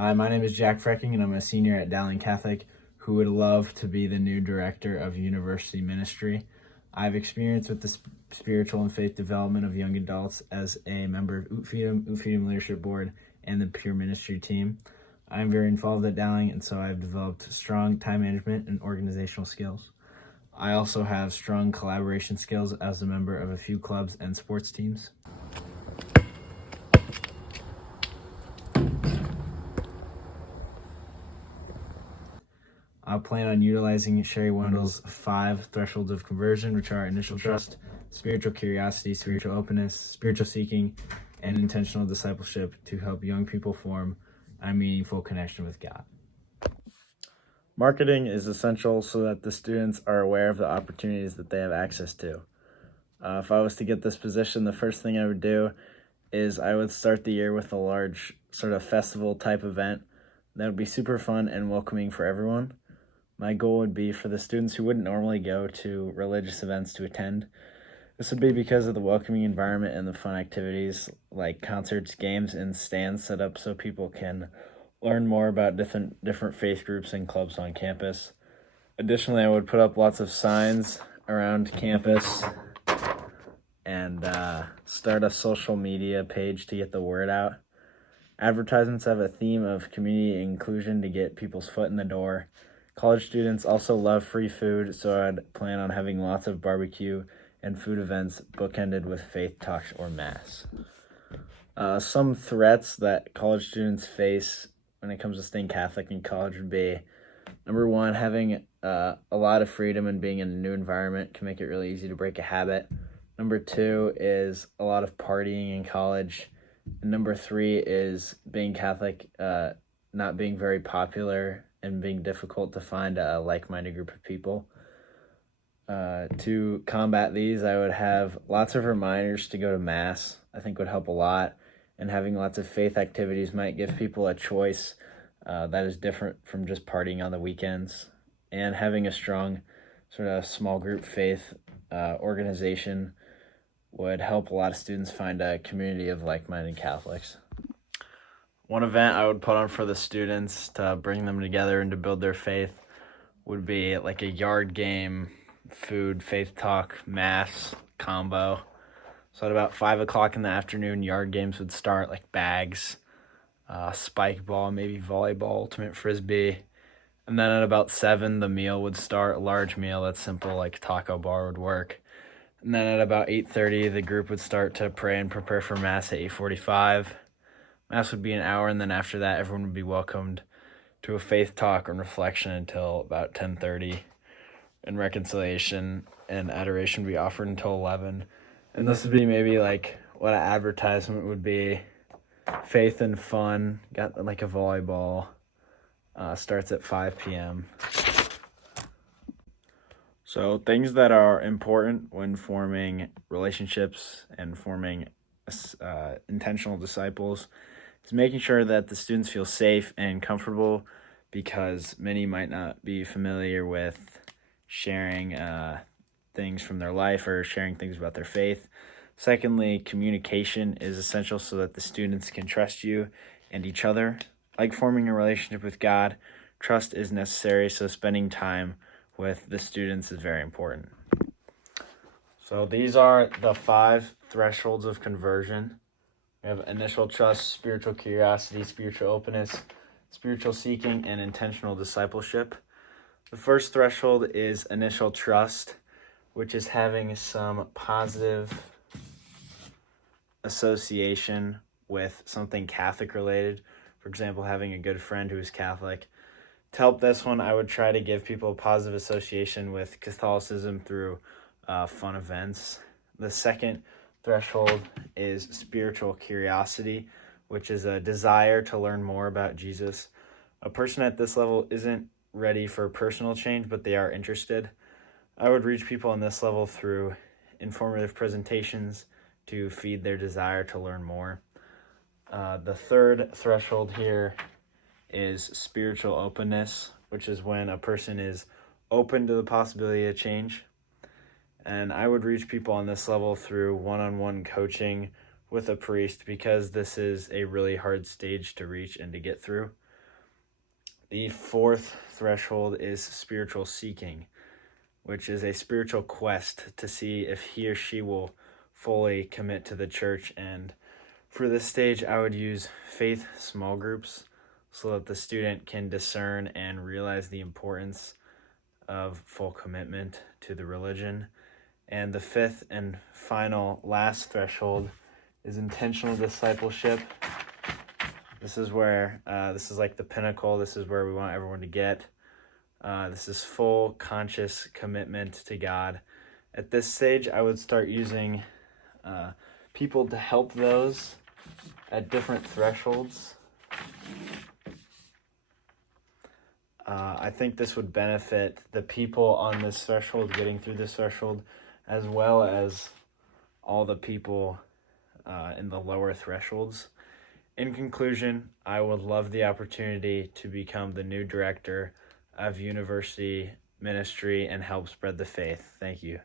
Hi, my name is Jack Freking, and I'm a senior at Dowling Catholic who would love to be the new director of university ministry. I have experience with the spiritual and faith development of young adults as a member of Oot Leadership Board, and the peer ministry team. I am very involved at Dowling, and so I have developed strong time management and organizational skills. I also have strong collaboration skills as a member of a few clubs and sports teams. I plan on utilizing Sherry Wendell's 5 thresholds of conversion, which are initial trust, spiritual curiosity, spiritual openness, spiritual seeking, and intentional discipleship to help young people form a meaningful connection with God. Marketing is essential so that the students are aware of the opportunities that they have access to. If I was to get this position, the first thing I would do is I would start the year with a large sort of festival type event that would be super fun and welcoming for everyone. My goal would be for the students who wouldn't normally go to religious events to attend. This would be because of the welcoming environment and the fun activities like concerts, games, and stands set up so people can learn more about different faith groups and clubs on campus. Additionally, I would put up lots of signs around campus and start a social media page to get the word out. Advertisements have a theme of community inclusion to get people's foot in the door. College students also love free food, so I'd plan on having lots of barbecue and food events bookended with faith talks or mass. Some threats that college students face when it comes to staying Catholic in college would be, number one, having a lot of freedom and being in a new environment can make it really easy to break a habit. Number two is a lot of partying in college. And number three is being Catholic, not being very popular and being difficult to find a like-minded group of people. To combat these, I would have lots of reminders to go to Mass. I think would help a lot. And having lots of faith activities might give people a choice that is different from just partying on the weekends. And having a strong sort of small group faith organization would help a lot of students find a community of like-minded Catholics. One event I would put on for the students to bring them together and to build their faith would be like a yard game, food, faith talk, mass combo. So at about 5 o'clock in the afternoon, yard games would start, like bags, spike ball, maybe volleyball, ultimate frisbee. And then at about 7, the meal would start, a large meal that's simple, like taco bar would work. And then at about 8:30, the group would start to pray and prepare for Mass at 8:45. Mass would be an hour, and then after that, everyone would be welcomed to a faith talk and reflection until about 10:30. And reconciliation and adoration would be offered until 11. And this would be maybe like what an advertisement would be. Faith and fun, got like a volleyball, starts at 5 p.m. So things that are important when forming relationships and forming intentional disciples is making sure that the students feel safe and comfortable, because many might not be familiar with sharing things from their life or sharing things about their faith. Secondly, communication is essential so that the students can trust you and each other. Like forming a relationship with God, trust is necessary, so spending time with the students is very important. So these are the 5 thresholds of conversion. We have initial trust, spiritual curiosity, spiritual openness, spiritual seeking, and intentional discipleship. The first threshold is initial trust, which is having some positive association with something Catholic related. For example, having a good friend who is Catholic. To help this one, I would try to give people a positive association with Catholicism through fun events. The second threshold is spiritual curiosity, which is a desire to learn more about Jesus. A person at this level isn't ready for personal change, but they are interested. I would reach people on this level through informative presentations to feed their desire to learn more. The third threshold here is spiritual openness, which is when a person is open to the possibility of change. And I would reach people on this level through one-on-one coaching with a priest, because this is a really hard stage to reach and to get through. The fourth threshold is spiritual seeking, which is a spiritual quest to see if he or she will fully commit to the church. And for this stage, I would use faith small groups so that the student can discern and realize the importance of full commitment to the religion. And the fifth and final last threshold is intentional discipleship. This is where, this is like the pinnacle. This is where we want everyone to get. This is full conscious commitment to God. At this stage, I would start using people to help those at different thresholds. I think this would benefit the people on this threshold getting through this threshold, as well as all the people in the lower thresholds. In conclusion, I would love the opportunity to become the new director of university ministry and help spread the faith. Thank you.